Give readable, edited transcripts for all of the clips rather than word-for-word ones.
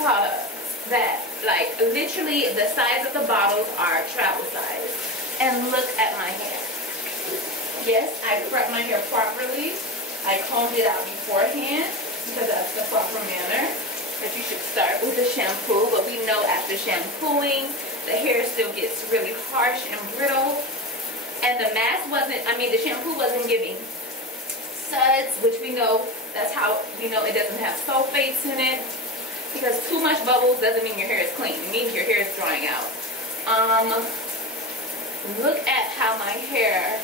products that, like, literally the size of the bottles are travel size. And look at my hair. Yes, I prepped my hair properly. I combed it out beforehand because that's the proper manner. That you should start with the shampoo, but we know after shampooing, the hair still gets really harsh and brittle. And the mask wasn't, I mean, the shampoo wasn't giving suds, which we know, that's how we know it doesn't have sulfates in it. Because too much bubbles doesn't mean your hair is clean. It means your hair is drying out. Look at how my hair,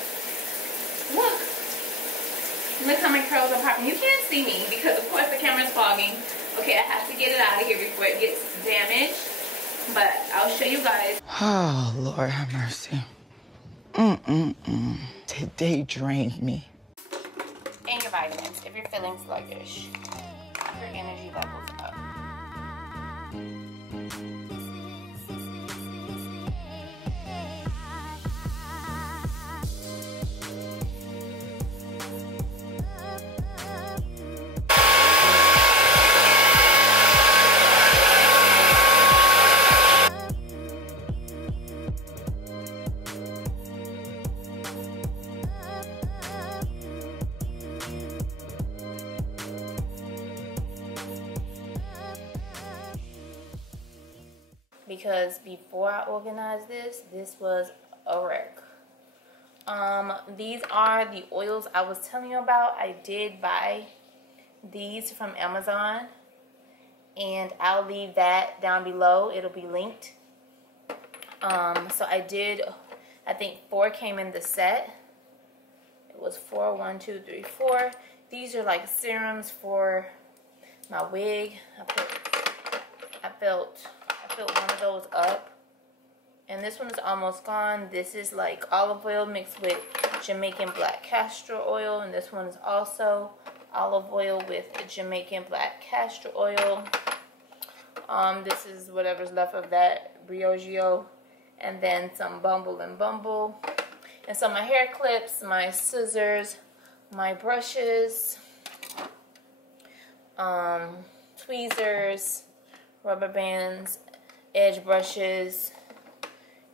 look how my curls are popping. You can't see me because of course the camera's fogging. Okay, I have to get it out of here before it gets damaged. But I'll show you guys. Oh, Lord have mercy. Today drained me. And your vitamins if you're feeling sluggish. Your energy levels up. Because before I organized this was a wreck. These are the oils I was telling you about. I did buy these from Amazon, and I'll leave that down below. It'll be linked. So I think 4 came in the set. It was 4, 1, 2, 3, 4. These are like serums for my wig. I filled one of those up, and this one is almost gone. This is like olive oil mixed with Jamaican black castor oil, and this one is also olive oil with Jamaican black castor oil. This is whatever's left of that Briogeo, and then some Bumble and Bumble, and so my hair clips, my scissors, my brushes, tweezers, rubber bands, edge brushes,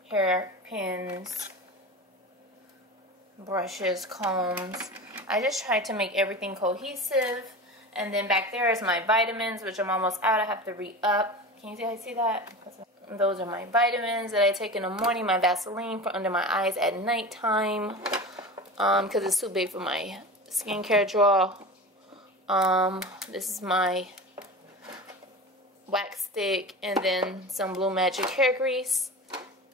hair pins, brushes, combs. I just tried to make everything cohesive. And then back there is my vitamins, which I'm almost out. I have to re-up. Can you guys see that? Those are my vitamins that I take in the morning. My Vaseline for under my eyes at nighttime, because it's too big for my skincare drawer. This is my wax stick, and then some Blue Magic hair grease,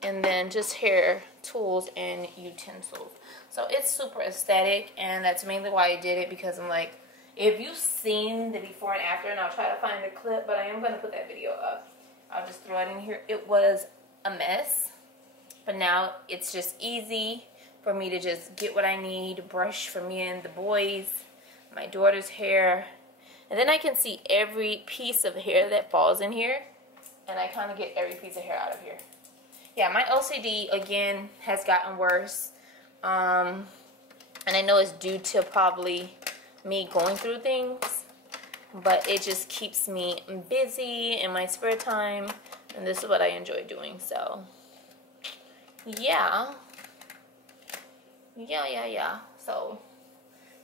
and then just hair tools and utensils. So it's super aesthetic, and that's mainly why I did it, because I'm like, if you've seen the before and after, and I'll try to find the clip, but I am going to put that video up. I'll just throw it in here. It was a mess, but now it's just easy for me to just get what I need, brush for me and the boys, my daughter's hair. And then I can see every piece of hair that falls in here. And I kind of get every piece of hair out of here. Yeah, my OCD, again, has gotten worse. And I know it's due to probably me going through things. But it just keeps me busy in my spare time. And this is what I enjoy doing. So, yeah. Yeah. So,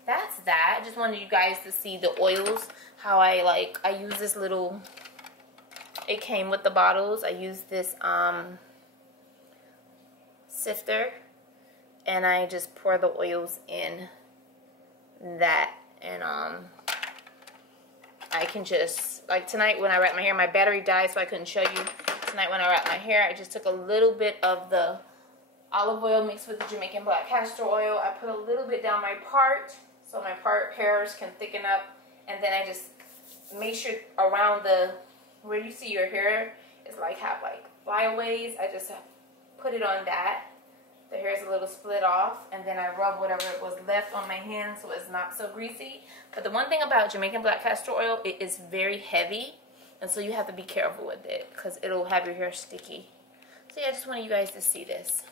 that's that. I just wanted you guys to see the oils, how I use this little, it came with the bottles. I use this sifter, and I just pour the oils in that, and I can just, like tonight when I wrap my hair, my battery died so I couldn't show you. Tonight when I wrap my hair, I just took a little bit of the olive oil mixed with the Jamaican black castor oil. I put a little bit down my part, so my hairs can thicken up, and then I just make sure around where you see your hair is have flyaways. I just put it on that. The hair is a little split off, and then I rub whatever was left on my hand so it's not so greasy. But the one thing about Jamaican black castor oil, it is very heavy, and so you have to be careful with it because it'll have your hair sticky. So yeah, I just wanted you guys to see this.